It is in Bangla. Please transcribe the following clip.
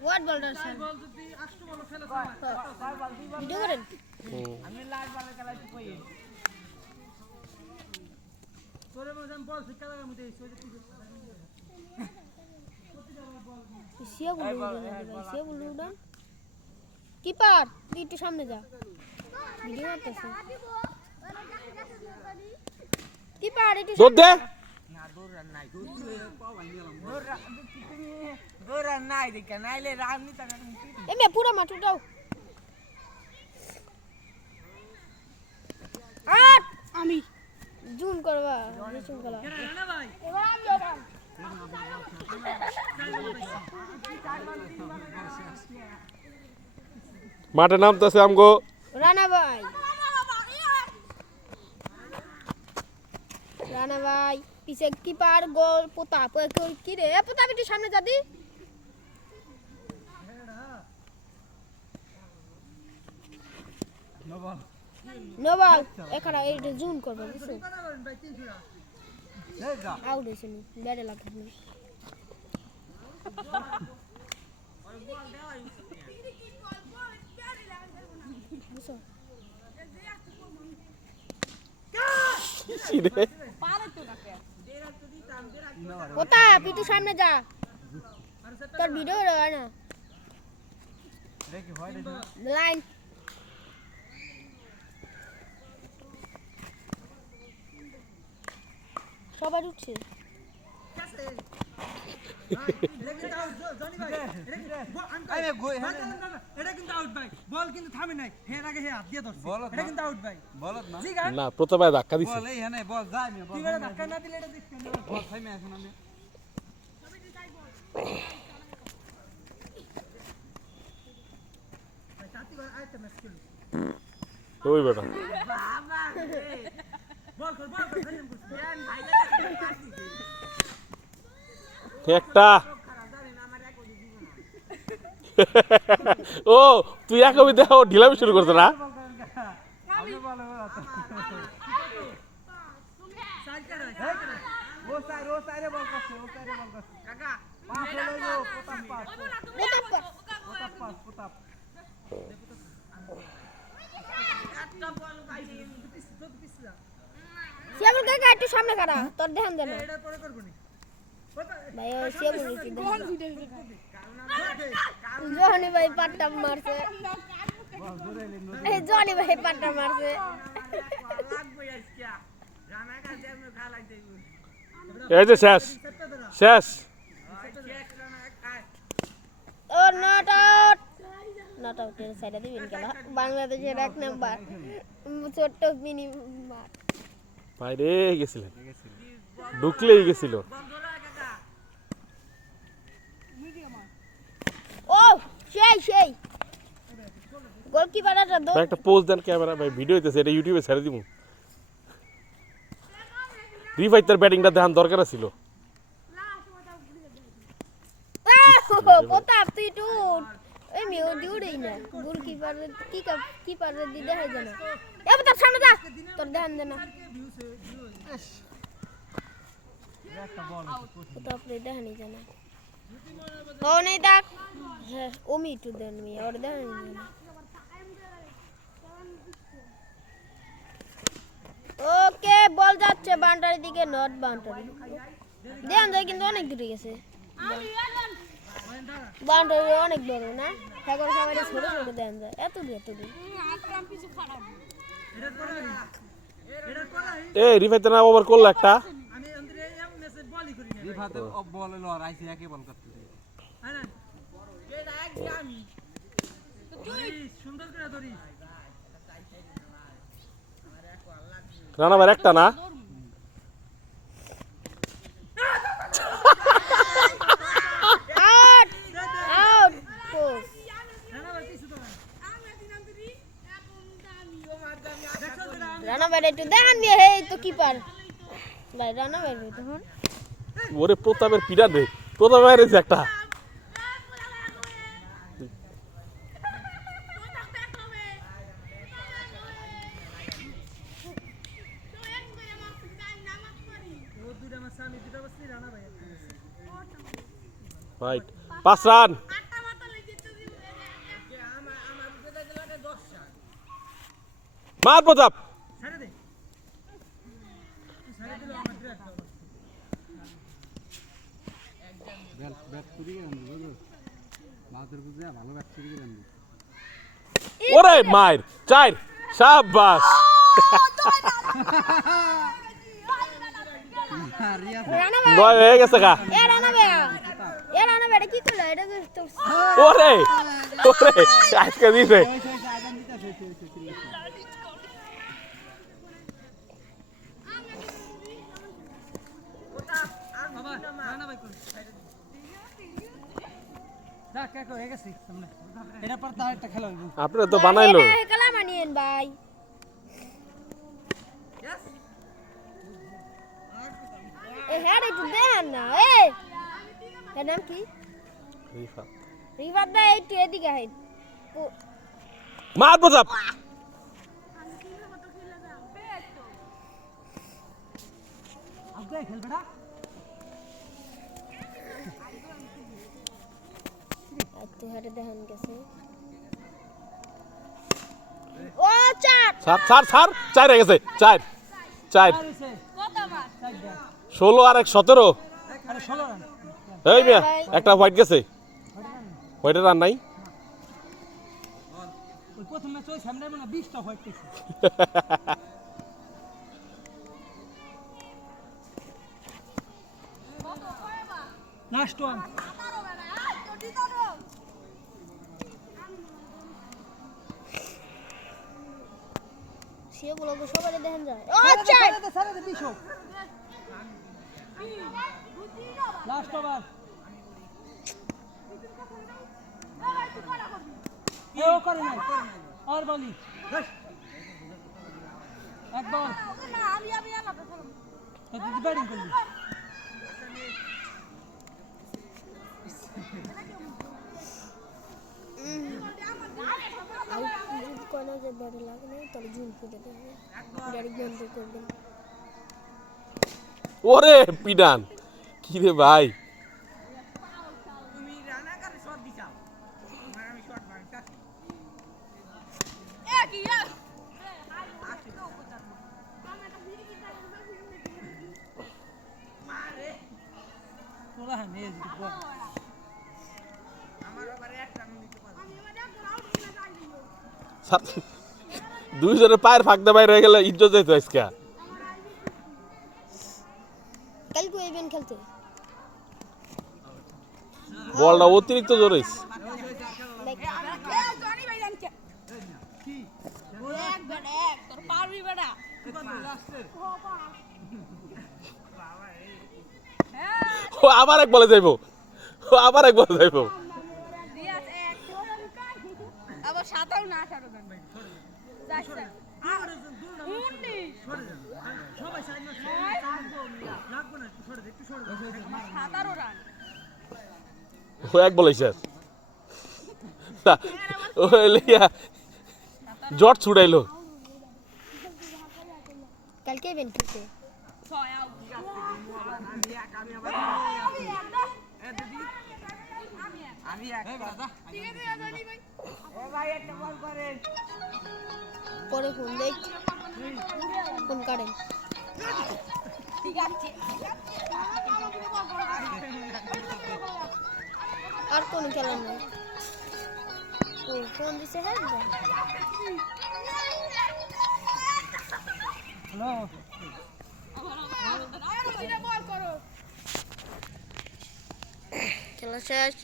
What ball does he? Do it. আমি লাল বলে খেলাচ্ছি কই তোরে মজাম বল ফিকা লাগা মুতে Sia bulu udah, sia bulu udah. Kiper, di itu সামনে যা। ভিডিও করতেছে। কিপার একটু দৌড় দে না দৌড় রান নাই দৌড় রান নাই দেখে নাইলে রান নিতে না এমে পুরো মাঠ উঠাও আট আমি জুম করবা জুম করবা না ভাই এবার আমি যাবো মাঠে নামতেছে আমগো রানা ভাই পিছে কিপার গোল পোতা কি রে পোতা একটু সামনে যা দি নো বল এখানে এইটা জুম করবে বুঝছো আউট হইছে নি ব্যাটে লাগছে নি বুঝছো কি রে পোতা পিটু সামনে যা তোর ভিডিও হয় না দেখি হয় দেখি লাইন সবাই উঠছে বল কিন্তু থামে নাই হের আগে হে হাত দিয়ে ধরছে এটা কিন্তু আউট ভাই বলত না না প্রথমে ধাক্কা দিছে বল এই হ্যাঁ বল যাই আমি বল ধাক্কা না দিলে এটা দেখতে বল থামে এখন আমি ওই বেটা বাবা রে বল কর ধালিম করছ জ্ঞান ভাই একটা ও তুই একই দেখো ঢিলামি শুরু করছ না আমি বল ও সাইরে বল করছে কাকা পাস হলো পোতাপ একটা বল ভাই পিছলা সিয়াবুল কাকা একটু সামনে কারা তোর ধ্যান দে না এটা পরে করব নি ভাই ও সিয়াবুল কি জনি ভাই পাট্টা মারছে এই জনি ভাই পাট্টা মারছে এই যে শেষ শেষ ও নট আউটের সাইডে দিবেন কেন বাংলাদেশের এক নাম্বার ছোট্ট মিনি মাঠ বাইরে গেছিলেন ঢুকলেই গেছিল ও সেই গোলকিপারটা দো একটা পোজ দেন ক্যামেরা ভাই ভিডিও হইতেছে এটা ইউটিউবে ছেড়ে দিমু রিভাই তার ব্যাটিংটা দেখান দরকার ছিল পোতাপ তুই টুট এই মিও ডিউড়েই না গোলকিপার কিপার দি দেখা যায় না এ পোতাপ সামনে যা তোর ধ্যান দে না পোতাপ রে দেখানি যায় না ও নেই দেখ হ্যাঁ ওমি টু দেন মি আর দেখানি যায় না ওকে বল যাচ্ছে বাউন্ডারির দিকে নট বাউন্ডারি দেন যায় কিন্তু অনেক দূরে গেছে বাউন্ডারি অনেক বড় না ঠাকুর সবাই ছোট ছোট দেন যায় এত দূর এ রিভাই তার ওভার করলো একটা আমি আন্দরে এই মেসেজ বলই করি না রিফাতে বল লড়াইছে একে বল করতে হ্যাঁ না এটা এক আমি তুই সুন্দর করে ধরি রানা ভাই একটা না আউট পোস রানা ভাই একটু দেখান দিয়ে হে তো কিপার ভাই রানা ভাই তখন ওরে প্রতাপের পিড়া দে প্রতাপ মেরেছে একটা রাইট 5 রান মার প্রতাপ ছেড়ে দে ছেড়ে দিলে আমার direct out। ওরে মাইর 4 শাবাশ নয় হয়ে গেছে গা এ রানা বেটা কি করলো এটা তো ওরে ওরে আজকে দিছে বাবা রানা ভাই কোন যা কে হয়ে গেছে সামনে এটা পর তো একটা খেলা হইব আপনি তো বানাইলো এটা খেলা মানিয়েন ভাই এ হ্যাঁ একটু দেন না এর নাম কি রিভার দা একটু এদিকে আইন মার প্রতাপ আগে খেলবেড়া আচ্ছা হারে দেখেন গেছে ও চার স্যার 4 হয়ে গেছে 4 কত মার 16 আর 1 17 আরে 16 রান এই মিয়া একটা হোয়াইট গেছে হোয়াইটের রান নাই ওই প্রথম ম্যাচ ওই সামনে মানে 20টা হোয়াইট পেয়েছে লাস্ট ওয়ান সে বলো সবাই দেখেন যায় ও চার সারা দে 20 লাস্ট ওভার ও করে নাই আর বলি এক বল আমি আলাদা করব তুই ব্যাটিং করলি যদি কোনো যে বড় লাগে না তাহলে জুন ফুটে দেবে ডাইরেক্ট বন্ধ করবেন ওরে পিডান কি রে ভাই তুমি রানা করে শট দিছাও তোমার আমি শট মারতা এ কি ইয়ার মারে তোলা নে যদি বল আমার ওভারে এক রান নিতে পারবো স্যার দুইজনের পায়ের ফাঁক দে বাইরে হয়ে গেলে ইজ্জত যাইতো আজকে কাল কো ইভেন্ট খেলতে বলটা অতিরিক্ত জোরে জনি ভাই জান কি এক বেটা এক তোর পারবি বেটা ও আবার এক বলে যাইবো দিয়াস এক আবার সাতাও না 18 গান ভাই সবাই সাইড না লাগবে না একটু সরে দে 17 রান ও এক বলে শেষ ও লিয়া জট ছুড়াইলো কালকে ইভেন্ট খেলতে 6 আউট আমি এক দাদা ঠিক আছে জানি ভাই ও ভাই একটা বল করেন পরে ফোন দেখ ফোন কাটেন ঠিক আছে আর কোন খেলা নেই ও ফোন দিছে হ্যাঁ হ্যালো খেলা শেষ